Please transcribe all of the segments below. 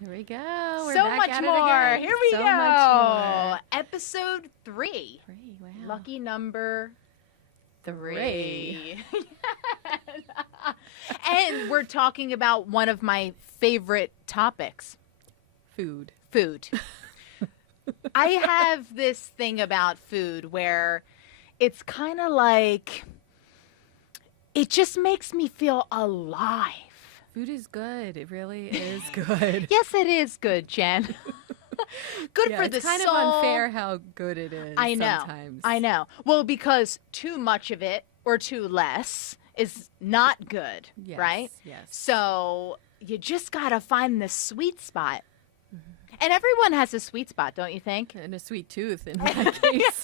Here we go. We're So back much at it more. again. Here we So go. much more. Episode 3. Wow. Lucky number 3. And we're talking about one of my favorite topics. Food. I have this thing about food where it's kind of like, it just makes me feel alive. Food is good. It really is good. Yes, it is good, Jen. Good for the it's kind soul. of unfair how good it is I know. sometimes. I know. Well, because too much of it or too less is not good, Yes, right? yes. So you just got to find the sweet spot. And everyone has a sweet spot, don't you think? And a sweet tooth in my case.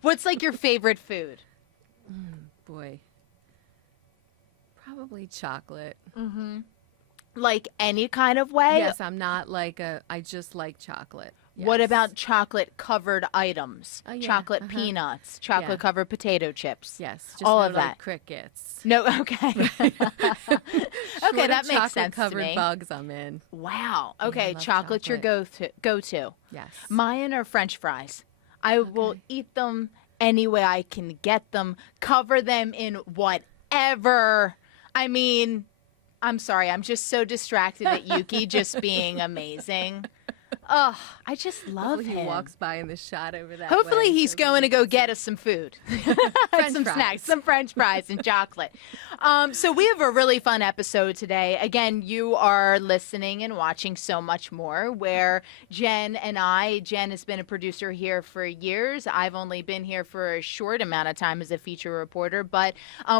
What's like your favorite food? Boy. Probably chocolate. Like any kind of way? Yes, I'm not like I just like chocolate. What Yes. about chocolate covered items? Oh, yeah, Chocolate peanuts, chocolate covered potato chips. Yes, just all no, of like, that. crickets. No, okay. Okay, that makes sense to Covered me. bugs I'm in. Wow. Okay, love chocolate's your go-to. Yes. Mine are French fries. I will eat them any way I can get them, cover them in whatever. I mean, I'm sorry, I'm just so distracted at Yuki just being amazing. Oh, I just love Hopefully him. he walks by in the shot over that Hopefully way, he's so going to we go can get us some food, some fries. snacks, some French fries and chocolate. So we have a really fun episode today. Again, you are listening and watching So Much More, where Jen has been a producer here for years. I've only been here for a short amount of time as a feature reporter, but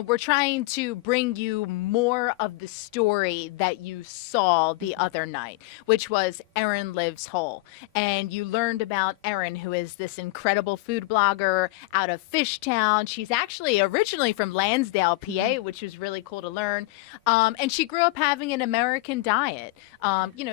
we're trying to bring you more of the story that you saw the other night, which was Erin Lives Whole. And you learned about Erin, who is this incredible food blogger out of Fishtown. She's actually originally from Lansdale, PA, which was really cool to learn. And she grew up having an American diet.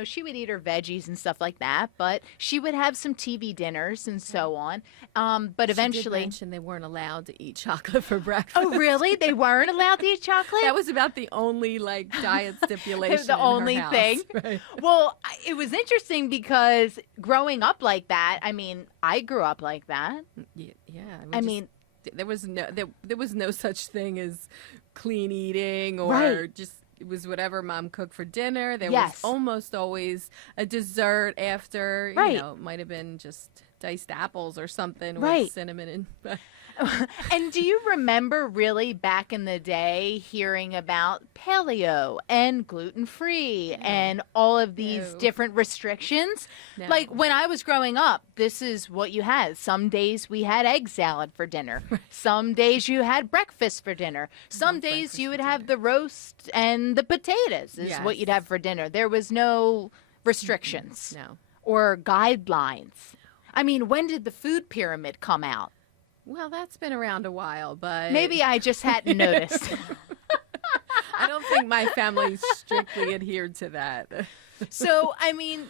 She would eat her veggies and stuff like that, but she would have some TV dinners and so on. But She eventually... did mention they weren't allowed to eat chocolate for breakfast. Oh, really? They weren't allowed to eat chocolate? That was about the only diet stipulation. The in her only house. thing. Right. Well, it was interesting because growing up like that, I mean, I grew up like that. Yeah. I mean, there was no such thing as clean eating or Right. just. It was whatever mom cooked for dinner. There Yes. was almost always a dessert after. Right. It might have been just diced apples or something Right. with cinnamon and. And do you remember really back in the day hearing about paleo and gluten-free and all of these No. different restrictions? No. Like when I was growing up, this is what you had. Some days we had egg salad for dinner. Some days you had breakfast for dinner. Some days breakfast you for would have dinner. the roast and the potatoes is what Yes. you'd have for dinner. There was no restrictions No. or guidelines. I mean, when did the food pyramid come out? Well, that's been around a while, but Maybe I just hadn't noticed. I don't think my family strictly adhered to that. So, I mean,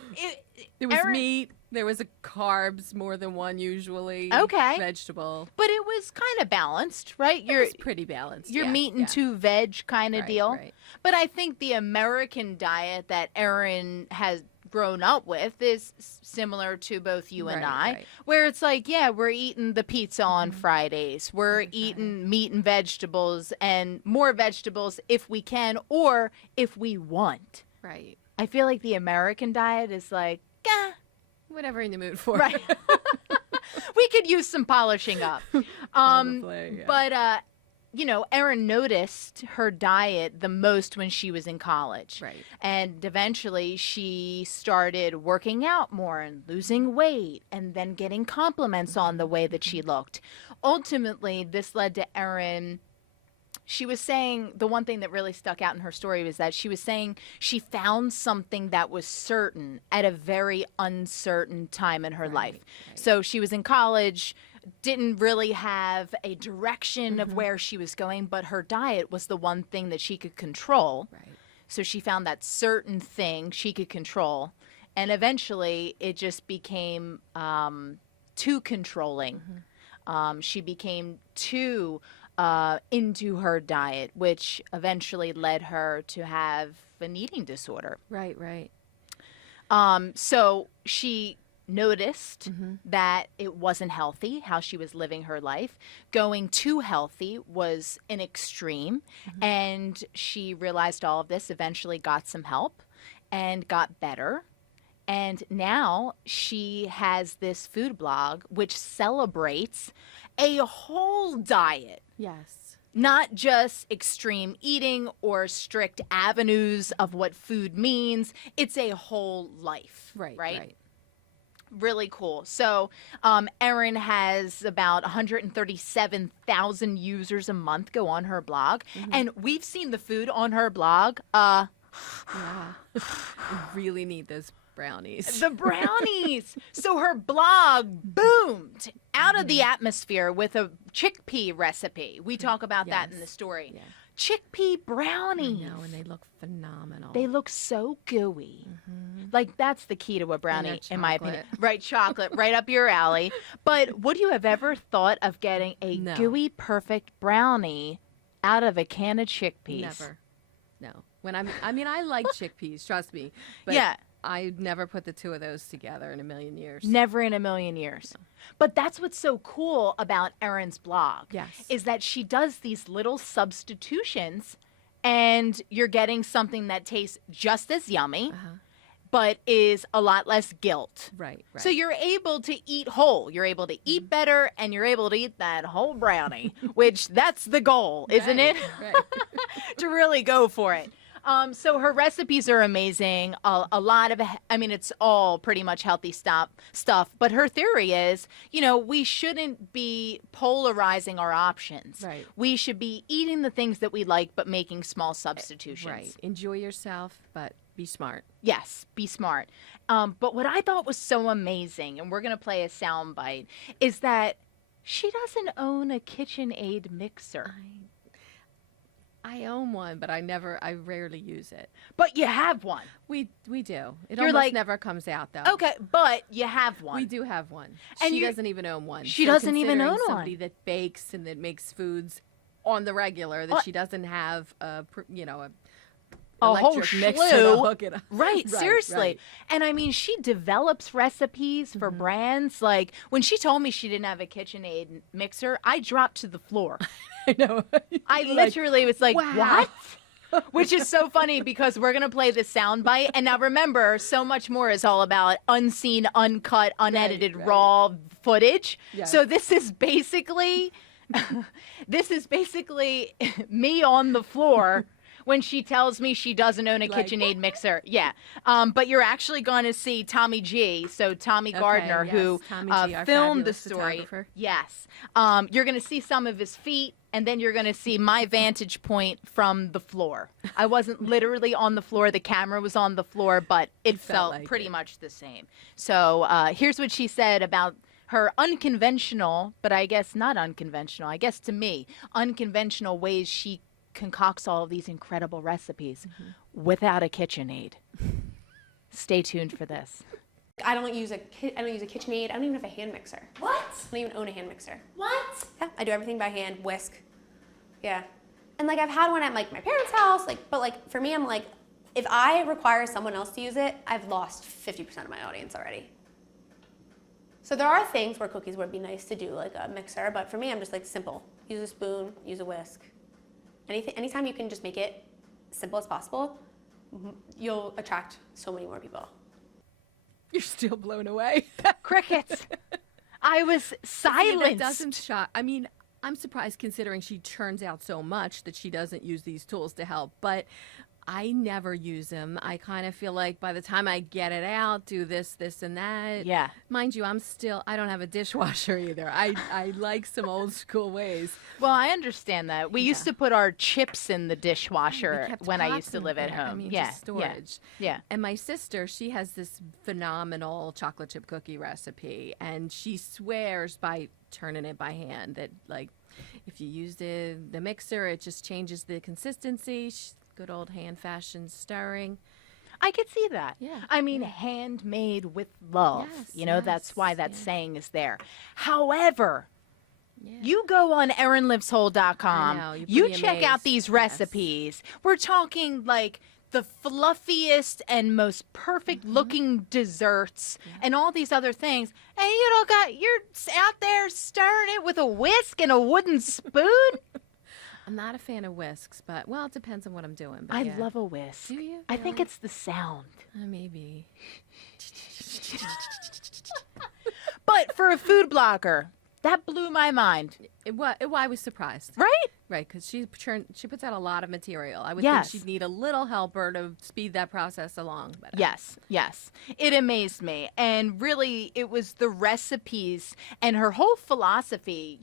There was Erin- meat. There was a carbs, more than one usually. Okay. Vegetable. but it was kind of balanced, right? It was pretty balanced. You're yeah, meat and yeah. two veg kind of Right, deal. right. But I think the American diet that Erin has grown up with is similar to both you and Right, I, right. where it's like, yeah, we're eating the pizza on Fridays. We're eating meat and vegetables and more vegetables if we can or if we want. Right. I feel like the American diet is like, Whatever in the mood for. right. We could use some polishing up. Probably, yeah. But, Erin noticed her diet the most when she was in college. Right. And eventually she started working out more and losing weight and then getting compliments on the way that she looked. Ultimately, this led to Erin. She was saying the one thing that really stuck out in her story was that she was saying she found something that was certain at a very uncertain time in her life. right. So she was in college, didn't really have a direction of where she was going, but her diet was the one thing that she could control. Right. So she found that certain thing she could control. And eventually it just became too controlling. She became too into her diet, which eventually led her to have an eating disorder. Right. Right. So she noticed that it wasn't healthy how she was living her life. Going too healthy was an extreme, and she realized all of this, eventually got some help and got better. And now she has this food blog which celebrates a whole diet. Yes. Not just extreme eating or strict avenues of what food means. It's a whole life. Right? Really cool. So Erin has about 137,000 users a month go on her blog. And we've seen the food on her blog. Yeah. We really need those brownies. The brownies. So her blog boomed out of the atmosphere with a chickpea recipe. We talk about that in the story. Yeah. Chickpea brownies. I know, and they look phenomenal. They look so gooey. Like, that's the key to a brownie, in my opinion. Right, chocolate, right up your alley. But would you have ever thought of getting a gooey, perfect brownie out of a can of chickpeas? Never. No. I like chickpeas, trust me. But yeah. I'd never put the two of those together in a million years. Never in a million years. No. But that's what's so cool about Erin's blog. Yes. Is that she does these little substitutions, and you're getting something that tastes just as yummy, but is a lot less guilt. Right. So you're able to eat whole. You're able to eat better, and you're able to eat that whole brownie, which that's the goal, isn't it? Right. To really go for it. So her recipes are amazing. A lot of, it's all pretty much healthy stuff. But her theory is, we shouldn't be polarizing our options. Right. We should be eating the things that we like, but making small substitutions. Right. Enjoy yourself, but be smart. Yes, be smart. But what I thought was so amazing, and we're going to play a sound bite, is that she doesn't own a KitchenAid mixer. I own one, but I rarely use it. But you have one. We do. It You're almost never comes out, though. Okay, but you have one. We do have one. And she doesn't even own one. She doesn't even own one. Somebody that bakes and that makes foods on the regular, that she doesn't have a whole electric mixer slew. to hook it up. Right, seriously. Right. And she develops recipes for brands. Like, when she told me she didn't have a KitchenAid mixer, I dropped to the floor. I know. I literally was like, wow. What? Which is so funny, because we're going to play the soundbite. And now remember, So Much More is all about unseen, uncut, unedited, raw footage. Yes. So this is basically me on the floor when she tells me she doesn't own a KitchenAid mixer. Yeah. But you're actually going to see Tommy G, so Tommy Gardner, who filmed the story. Yes. You're going to see some of his feet, and then you're going to see my vantage point from the floor. I wasn't literally on the floor. The camera was on the floor, but it felt like pretty much the same. So here's what she said about her unconventional, but I guess not unconventional, I guess to me, unconventional ways she concocts all of these incredible recipes without a KitchenAid. Stay tuned for this. I don't use a KitchenAid. I don't even have a hand mixer. What? I don't even own a hand mixer. What? Yeah, I do everything by hand, whisk. Yeah. And I've had one at my parents' house, but for me, I'm like, if I require someone else to use it, I've lost 50% of my audience already. So there are things where cookies would be nice to do, like a mixer, but for me, I'm just simple. Use a spoon, use a whisk. Anytime you can just make it simple as possible, you'll attract so many more people. You're still blown away. Crickets. I was silenced. That doesn't shock. I'm surprised, considering she turns out so much, that she doesn't use these tools to help. But I never use them. I kind of feel like by the time I get it out, do this, and that. Yeah. Mind you, I don't have a dishwasher either. I like some old school ways. Well, I understand that. We used to put our chips in the dishwasher when I used to live at home. Just storage. Yeah. And my sister, she has this phenomenal chocolate chip cookie recipe, and she swears by turning it by hand that, if you use the mixer, it just changes the consistency. Good old hand-fashioned stirring. I could see that. Yeah. Handmade with love. Yes, that's why that saying is there. However, you go on erinliveswhole.com. You check out these recipes. We're talking the fluffiest and most perfect looking desserts and all these other things. And you're out there stirring it with a whisk and a wooden spoon. I'm not a fan of whisks, but well, it depends on what I'm doing. But I yeah. love a whisk. Do you? I think Really? it's the sound. Maybe. But for a food blogger, that blew my mind. I was surprised. Right? Right, because she puts out a lot of material. I would Yes. think she'd need a little helper to speed that process along. But Yes. It amazed me. And really, it was the recipes and her whole philosophy,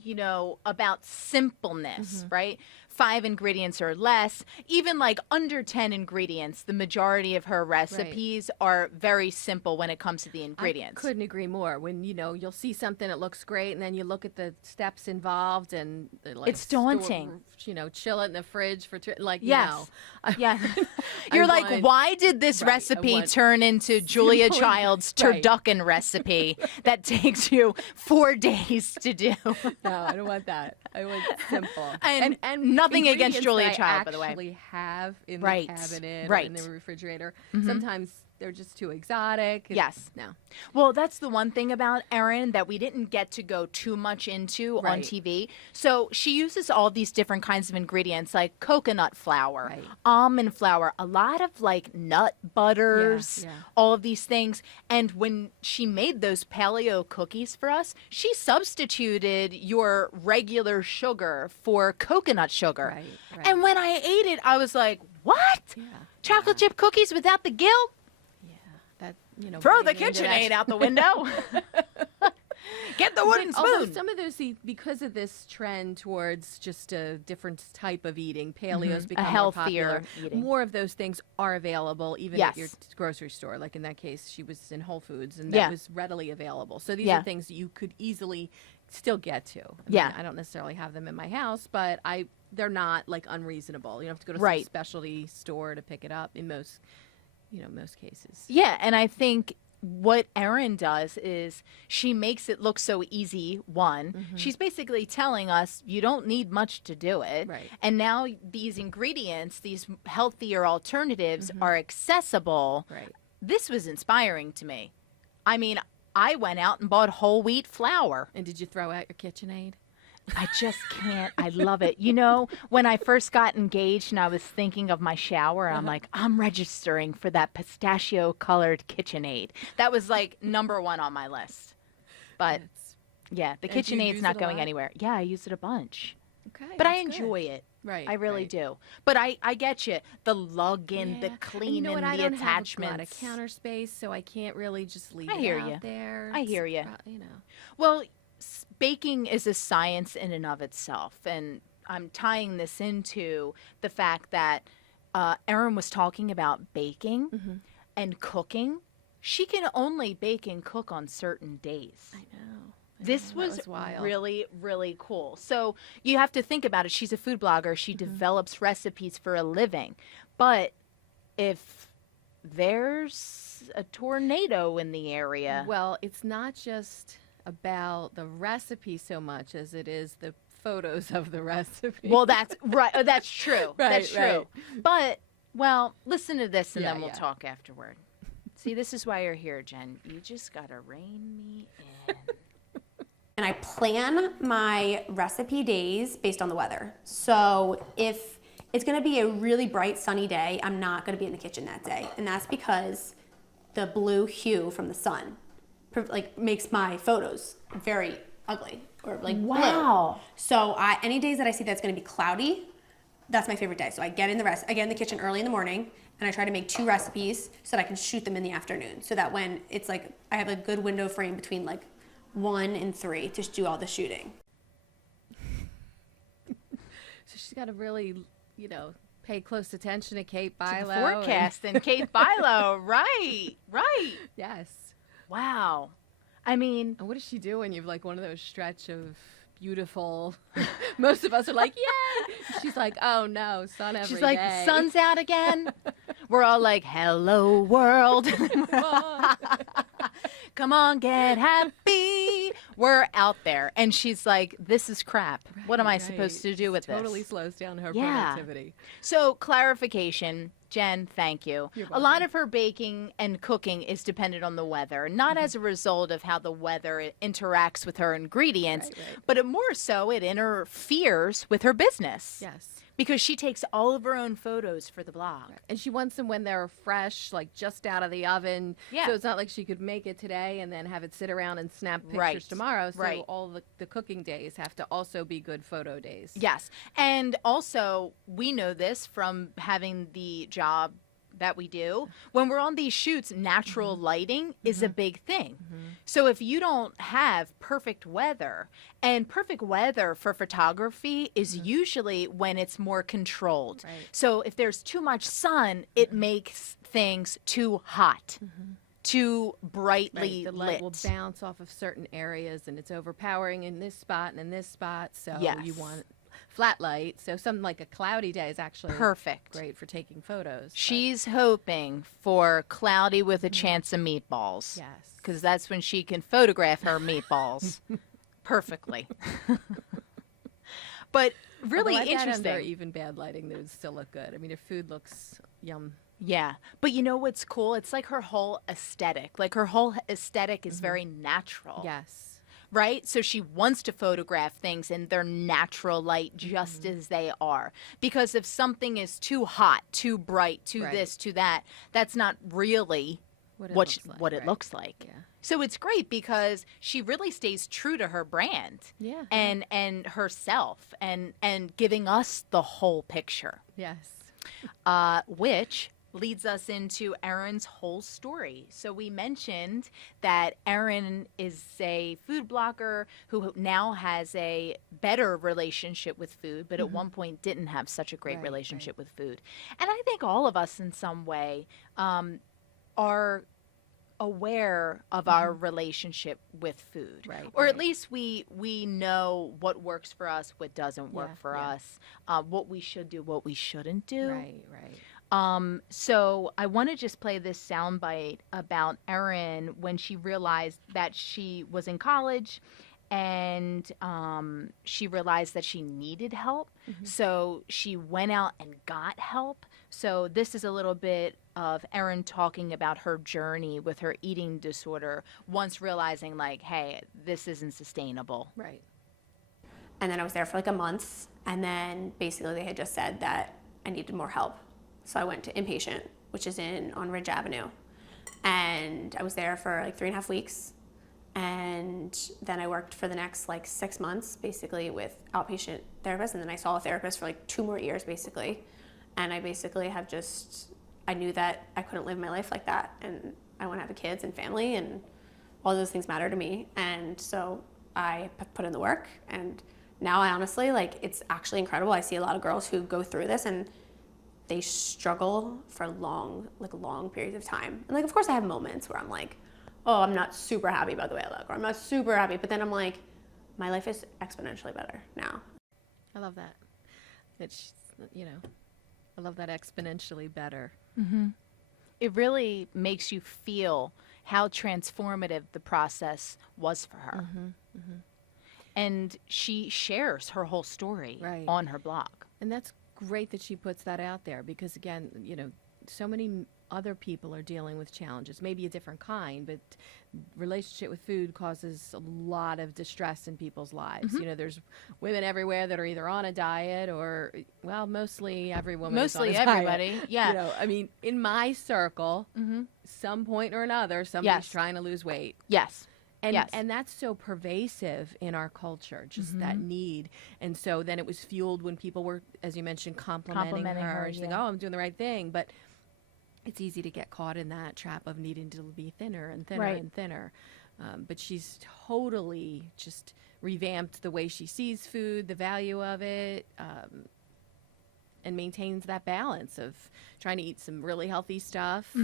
about simpleness, right? 5 ingredients or less, even like under 10 ingredients. The majority of her recipes are very simple when it comes to the ingredients. I couldn't agree more. When you'll see something that looks great, and then you look at the steps involved, and It's daunting. Chill it in the fridge for Yes. No. Yeah. You're like, want- why did this Right, I recipe want turn into Julia simple- Child's Right. turducken recipe that takes you 4 days to do? No, I don't want that. I want simple. And nothing against ingredients Julia that Child, by the way. I actually have in Right, the cabinet or right. in the refrigerator. Sometimes they're just too exotic. Yes. No. Well, that's the one thing about Erin that we didn't get to go too much into on Right. TV. So she uses all these different kinds of ingredients like coconut flour, Right. almond flour, a lot of like nut butters, Yeah. all of these things. And when she made those paleo cookies for us, she substituted your regular sugar for coconut sugar. Right. And when I ate it, I was like, what? Yeah. Chocolate chip cookies without the guilt? That Throw the getting into KitchenAid that- out the window. Get the wooden Although spoon. some of those, because of this trend towards just a different type of eating, paleo's become more healthier popular. eating. More of those things are available even at your grocery store. Like in that case, she was in Whole Foods, and that Yeah. was readily available. So these Yeah. are things that you could easily still get to. Yeah. I don't necessarily have them in my house, but they're not like unreasonable. You don't have to go to Right. some specialty store to pick it up in most cases. Yeah, and I think what Erin does is she makes it look so easy. She's basically telling us you don't need much to do it. Right. And now these ingredients, these healthier alternatives are accessible. Right. This was inspiring to me. I mean, I went out and bought whole wheat flour. And did you throw out your KitchenAid? I just can't. I love it. When I first got engaged and I was thinking of my shower, I'm like, I'm registering for that pistachio-colored KitchenAid. That was like number 1 on my list. But yeah, the And do you KitchenAid's use not it a going lot? anywhere. Yeah, I use it a bunch. Okay. But I that's good. enjoy it. Right. I really right. do. But I get you. The lugging, the Yeah. And cleaning, you know what? the I don't attachments. have a lot of counter space, so I can't really just leave I it hear out ya. there. I hear It's ya. Well, Well, baking is a science in and of itself. And I'm tying this into the fact that Erin was talking about baking and cooking. She can only bake and cook on certain days. I know. This That was wild. really, really cool. So you have to think about it. She's a food blogger. She develops recipes for a living. But if there's a tornado in the area. Well, it's not just about the recipe so much as it is the photos of the recipe. Well, that's right. Oh, that's true. That's Right, true. But, well, listen to this and Yeah, then we'll yeah. talk afterward. See, this is why you're here, Jen. You just got to rein me in. And I plan my recipe days based on the weather. So if it's gonna be a really bright sunny day, I'm not gonna be in the kitchen that day. And that's because the blue hue from the sun makes my photos very ugly or blue. Wow. So any days that I see that's gonna be cloudy, that's my favorite day. So I get in the kitchen early in the morning and I try to make 2 recipes so that I can shoot them in the afternoon. So that when it's like I have a good window frame between 1 and 3 to do all the shooting. So she's got to really, pay close attention to Kate Bilo. The forecast and Kate Bilo. Right. Yes. Wow. I mean, And what does she do when you've one of those stretch of beautiful? Most of us are like, yeah. She's like, oh no, sun every day. she's like, the sun's out again. We're all like, hello, world. Come on, get happy. We're out there. And she's like, this is crap. Right. What am I supposed to do with this? Totally slows down her Yeah. productivity. So, clarification, Jen, thank you. You're A lot welcome. of her baking and cooking is dependent on the weather, not as a result of how the weather interacts with her ingredients, Right. but more so it interferes with her business. Yes. Because she takes all of her own photos for the blog. And she wants them when they're fresh, like just out of the oven. Yeah. So it's not like she could make it today and then have it sit around and snap pictures Right. tomorrow. So Right. all the cooking days have to also be good photo days. Yes. And also, we know this from having the job that we do. When we're on these shoots, natural lighting is a big thing. So if you don't have perfect weather, and perfect weather for photography is usually when it's more controlled. Right. So if there's too much sun, it makes things too hot, too brightly The light lit. will bounce off of certain areas and it's overpowering in this spot and in this spot. So you Yes. want flat light. So something like a cloudy day is actually Perfect. great for taking photos. but- She's hoping for cloudy with a chance of meatballs. Yes. Because that's when she can photograph her meatballs perfectly. But really Although I bet interesting. under even bad lighting, they would still look good. I mean, if food looks yum. Yeah. But you know what's cool? It's like her whole aesthetic. Like her whole aesthetic is very natural. Yes. Right? So she wants to photograph things in their natural light just as they are. Because if something is too hot, too bright, too Right. this, too that, that's not really What it what, looks like, what it right. looks like. Yeah. So it's great because she really stays true to her brand Yeah. and herself and giving us the whole picture, Yes. which leads us into Erin's whole story. So we mentioned that Erin is a food blogger who now has a better relationship with food, but at one point didn't have such a great Right, relationship with food. And I think all of us in some way are aware of our relationship with food, Right, or at right. least we know what works for us, what doesn't work Yeah, for yeah. us, what we should do, what we shouldn't do. Right. Right. So I want to just play this soundbite about Erin when she realized that she was in college and she realized that she needed help. So she went out and got help. So this is a little bit of Erin talking about her journey with her eating disorder, once realizing like, hey, this isn't sustainable. Right. And then I was there for like a month, and then basically they had just said that I needed more help. So I went to inpatient, which is on Ridge Avenue. And I was there for like 3.5 weeks. And then I worked for the next like 6 months, basically with outpatient therapists. And then I saw a therapist for like 2 more years, basically. And I basically I knew that I couldn't live my life like that. And I want to have kids and family, and all those things matter to me. And so I put in the work. And now I honestly, like, it's actually incredible. I see a lot of girls who go through this and they struggle for long periods of time. And like, of course I have moments where I'm like, oh, I'm not super happy about the way I look, or I'm not super happy. But then I'm like, my life is exponentially better now. I love that. It's, I love that exponentially better. It really makes you feel how transformative the process was for her. And she shares her whole story Right. on her blog. And that's great that she puts that out there because, again, so many other people are dealing with challenges, maybe a different kind, but relationship with food causes a lot of distress in people's lives. There's women everywhere that are either on a diet or, well, mostly every woman is on Mostly a diet. everybody, yeah. I mean, in my circle, some point or another, somebody's Yes. trying to lose weight. Yes. And, Yes. and that's so pervasive in our culture, just that need. And so then it was fueled when people were, as you mentioned, complimenting her. She's like, yeah. oh, I'm doing the right thing. But it's easy to get caught in that trap of needing to be thinner and thinner Right. and thinner. But she's totally just revamped the way she sees food, the value of it, and maintains that balance of trying to eat some really healthy stuff.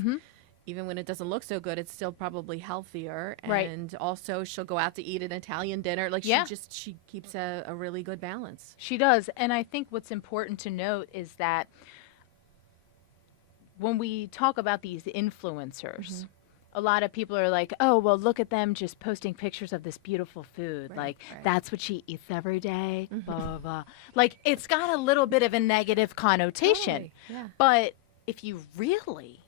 Even when it doesn't look so good, it's still probably healthier. Right. And also she'll go out to eat an Italian dinner. Like Yeah. she keeps a really good balance. She does. And I think what's important to note is that when we talk about these influencers, a lot of people are like, oh, well, look at them just posting pictures of this beautiful food. Like, that's what she eats every day, blah, blah, blah. Like, it's got a little bit of a negative connotation. Totally, yeah. But if you really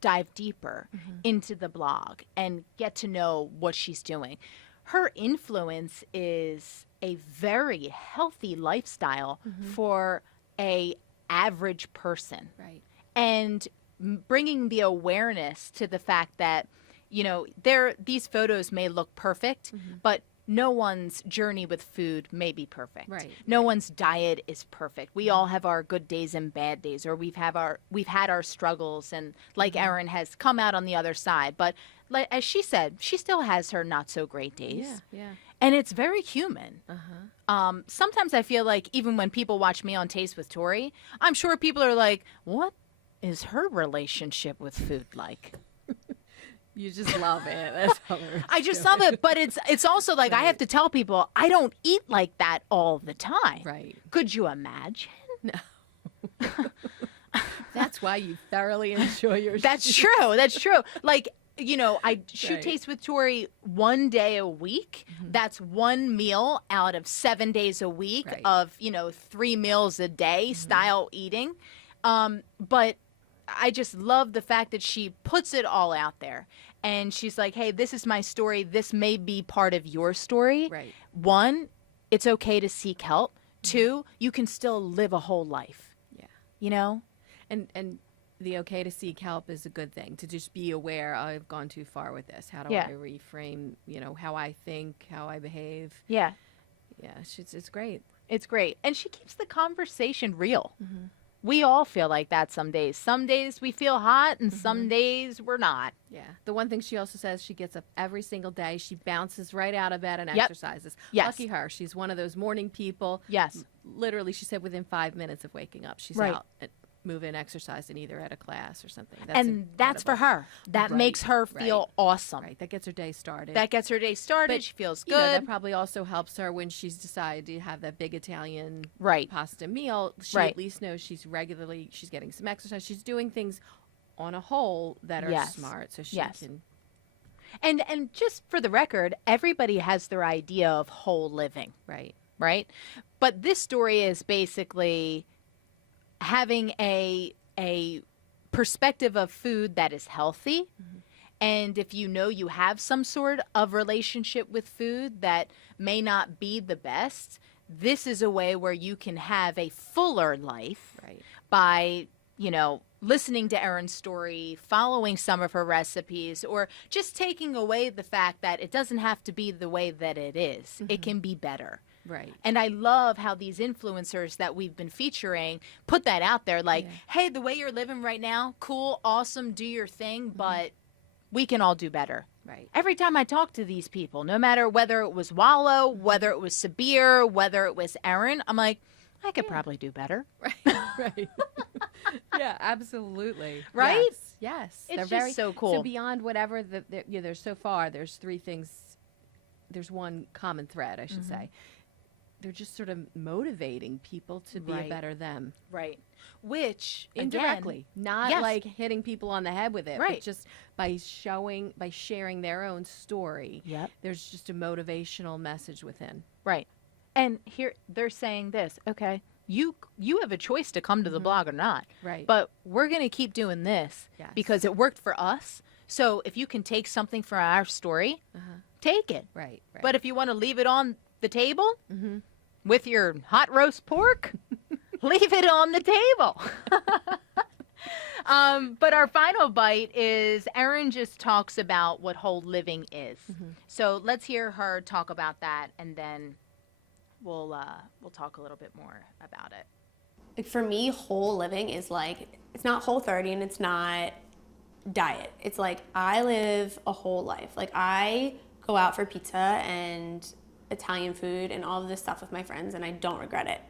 dive deeper into the blog and get to know what she's doing, her influence is a very healthy lifestyle for a average person. Right. And bringing the awareness to the fact that, you know, these photos may look perfect, but no one's journey with food may be perfect. Right. No one's diet is perfect. We all have our good days and bad days, or we've had our struggles, and like Erin has come out on the other side. But like, as she said, she still has her not so great days. Yeah. And it's very human. Sometimes I feel like even when people watch me on Taste with Tori, I'm sure people are like, what is her relationship with food like? You just love it. That's all there is I just to love it, but it's also like I have to tell people I don't eat like that all the time. Right. Could you imagine? No. That's why you thoroughly enjoy your That's true. That's true. Like, you know, I shoot Right. Taste with Tori one day a week. That's one meal out of 7 days a week Right. of, you know, 3 meals a day style eating. But I just love the fact that she puts it all out there. And she's like, hey, this is my story. This may be part of your story. Right. 1, it's okay to seek help. 2, you can still live a whole life. Yeah. You know? And the okay to seek help is a good thing, to just be aware, I've gone too far with this. How do Yeah. I reframe, you know, how I think, how I behave? Yeah. Yeah, it's great. It's great. And she keeps the conversation real. We all feel like that some days. Some days we feel hot and some days we're not. Yeah. The one thing she also says, she gets up every single day. She bounces right out of bed and Yep. exercises. Yes. Lucky her. She's one of those morning people. Yes. Literally, she said within 5 minutes of waking up, she's Right. out moving, exercising, either at a class or something. And that's for incredible. her. That Right, makes her feel right. awesome. Right. That gets her day started. That gets her day started. But, She feels You know, that good. probably also helps her when she's decided to have that big Italian Right. pasta meal. She Right. at least knows she's getting some exercise. She's doing things on a whole that are Yes. smart, so she Yes. can. And just for the record, everybody has their idea of whole living, Right. right? But this story is basically having a perspective of food that is healthy. And if you know you have some sort of relationship with food that may not be the best, this is a way where you can have a fuller life Right. by, you know, listening to Erin's story, following some of her recipes, or just taking away the fact that it doesn't have to be the way that it is. It can be better. Right. And I love how these influencers that we've been featuring put that out there like, Yeah. hey, the way you're living right now, cool, awesome, do your thing, but we can all do better. Right. Every time I talk to these people, no matter whether it was Wallow, whether it was Sabir, whether it was Erin, I'm like, I could probably do better. Right. Right. Yeah, absolutely. Right? Yes. Yes. It's They're just very, so cool. So beyond whatever there's so far, there's 3 things. There's one common thread, I should say. They're just sort of motivating people to be Right. a better them. Right. Which, Indirectly, again, not yes. like hitting people on the head with it, Right. but just by sharing their own story. Yep. There's just a motivational message within. Right. And here they're saying this, okay, you have a choice to come to the blog or not. Right. But we're going to keep doing this Yes. because it worked for us. So if you can take something from our story, take it. Right. Right. But if you want to leave it on the table with your hot roast pork, leave it on the table. But our final bite is Erin just talks about what whole living is. So let's hear her talk about that, and then we'll talk a little bit more about it. Like for me, whole living is like, it's not Whole30 and it's not diet. It's like I live a whole life. Like I go out for pizza and Italian food and all of this stuff with my friends and I don't regret it.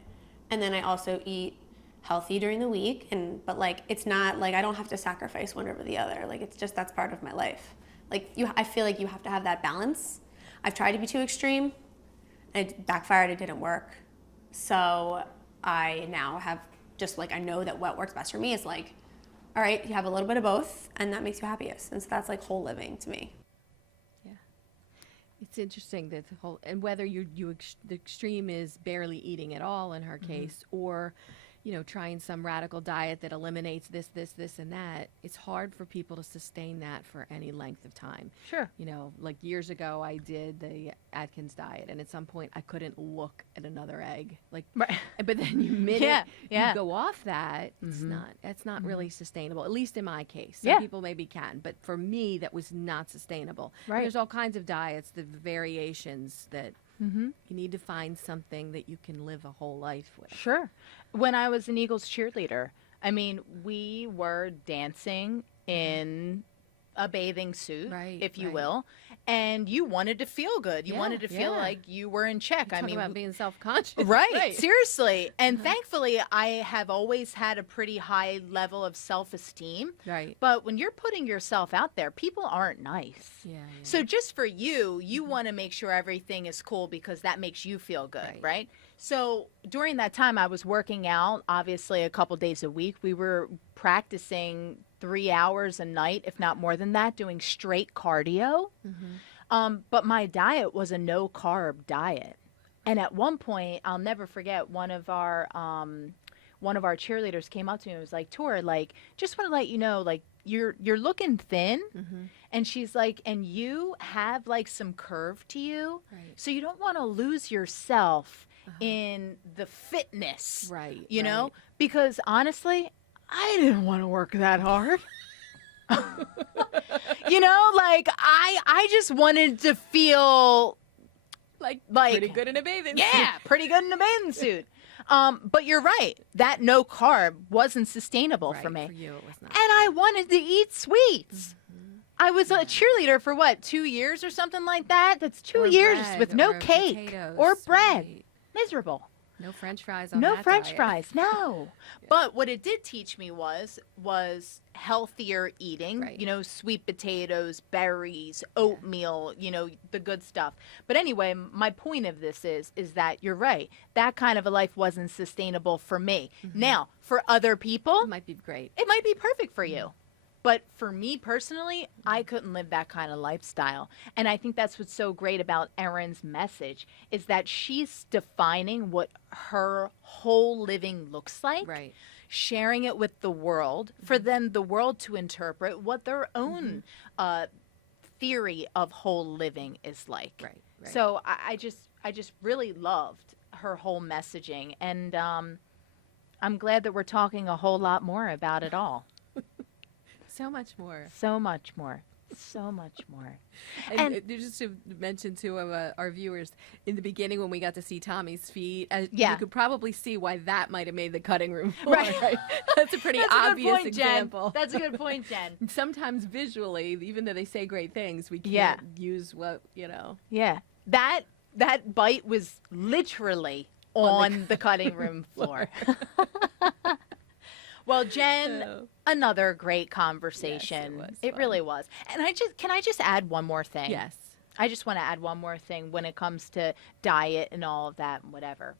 And then I also eat healthy during the week, but like it's not like I don't have to sacrifice one over the other. Like it's just, that's part of my life. Like I feel like you have to have that balance. I've tried to be too extreme and it backfired, it didn't work. So I now have just like, I know that what works best for me is like all right, you have a little bit of both, and that makes you happiest. And so that's like whole living to me. Yeah. It's interesting that the whole, and whether the extreme is barely eating at all in her case, or, you know, trying some radical diet that eliminates this, and that, it's hard for people to sustain that for any length of time. Sure. You know, like years ago, I did the Atkins diet, and at some point, I couldn't look at another egg. Like, Right. but then you Yeah. go off that, it's not really sustainable. At least in my case, some Yeah. people maybe can, but for me, that was not sustainable. And Right. there's all kinds of diets, the variations that you need to find something that you can live a whole life with. Sure. When I was an Eagles cheerleader, I mean, we were dancing in a bathing suit, Right, if you right. will, and you wanted to feel good. You Yeah, wanted to feel yeah. like you were in check. Talk about being self-conscious. Right, seriously. And thankfully, I have always had a pretty high level of self-esteem. Right. But when you're putting yourself out there, people aren't nice. Yeah. So just for you, you want to make sure everything is cool because that makes you feel good, Right. right? So during that time, I was working out, obviously a couple days a week. We were practicing 3 hours a night, if not more than that, doing straight cardio. But my diet was a no-carb diet. And at one point, I'll never forget, one of our cheerleaders came up to me and was like, "Tor, like, just want to let you know, like, you're looking thin." And she's like, "And you have like some curve to you. Right. So you don't want to lose yourself in the fitness." Right, You know? right. Because honestly, I didn't want to work that hard. You know, like I just wanted to feel Like pretty good in a bathing yeah, pretty good in a bathing suit. But you're right. That no carb wasn't sustainable Right, for me. for you, it was not. And I wanted to eat sweets. I was a cheerleader for what, 2 years or something like that? That's 2 Or years bread, with no or cake potatoes, or bread. right. Miserable. No French fries on No that French diet. fries. No. But what it did teach me was healthier eating, Right. you know, sweet potatoes, berries, oatmeal, you know, the good stuff. But anyway, my point of this is that you're right. That kind of a life wasn't sustainable for me. Now, for other people, It might be great. it might be perfect for you. But for me personally, I couldn't live that kind of lifestyle. And I think that's what's so great about Erin's message is that she's defining what her whole living looks like, Right. sharing it with the world for then the world to interpret what their own theory of whole living is like. Right, right. So I just really loved her whole messaging. And I'm glad that we're talking a whole lot more about it all. So much more. So much more. So much more. And just to mention to our viewers, in the beginning when we got to see Tommy's feet, Yeah. you could probably see why that might have made the cutting room floor. Right. That's a pretty That's a obvious good point, example. Jen. That's a good point, Jen. Sometimes visually, even though they say great things, we can't Yeah. use what, you know. Yeah. That bite was literally on the cutting room floor. Well, Jen, So- another great conversation. Yes, it was It fun. really was. And can I just add one more thing? Yes. I just want to add one more thing when it comes to diet and all of that and whatever.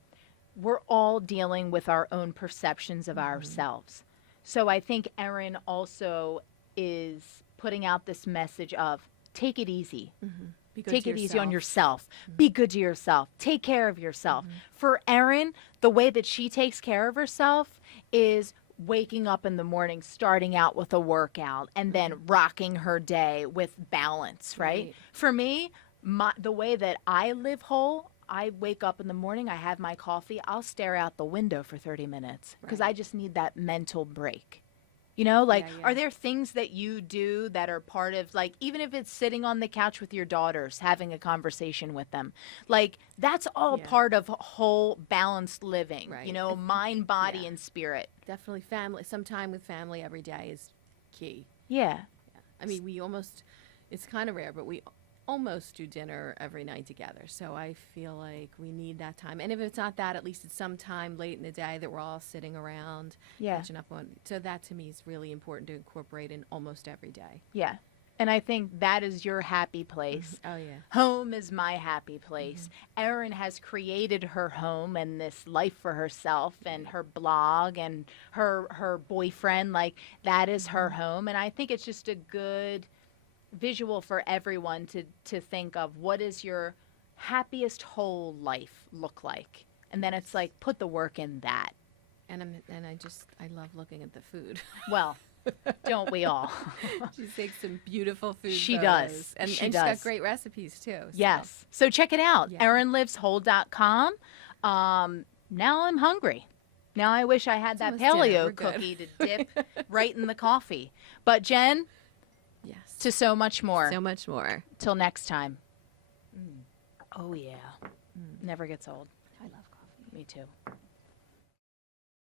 We're all dealing with our own perceptions of ourselves. So I think Erin also is putting out this message of take it easy. Be good Take to it easy on yourself. yourself. Be good to yourself. Take care of yourself. For Erin, the way that she takes care of herself is waking up in the morning, starting out with a workout, and then rocking her day with balance, right? Right. For me, the way that I live whole, I wake up in the morning, I have my coffee, I'll stare out the window for 30 minutes because Right. I just need that mental break. You know, like, Yeah, yeah. are there things that you do that are part of, like, even if it's sitting on the couch with your daughters, having a conversation with them, like, that's all Yeah. part of whole balanced living, Right. you know, mind, body, Yeah. and spirit. Definitely family. Some time with family every day is key. Yeah. I mean, it's kind of rare, but we almost do dinner every night together. So I feel like we need that time. And if it's not that, at least it's some time late in the day that we're all sitting around Yeah. catching up on. So that to me is really important to incorporate in almost every day. Yeah. And I think that is your happy place. Oh, yeah. Home is my happy place. Erin has created her home and this life for herself and her blog and her boyfriend. Like, that is her home. And I think it's just a good visual for everyone to think of, what is your happiest whole life look like? And then it's like, put the work in that. And I love looking at the food. Well, don't we all? She takes some beautiful food. She photos. does. And She she's does. got great recipes too. So. Yes. So check it out. Yeah. ErinLivesWhole.com. Now I'm hungry. Now I wish I had that almost dinner. paleo We're good. cookie to dip right in the coffee. But Jen, Yes. to so much more. So much more. Till next time. Oh yeah. Never gets old. I love coffee. Me too.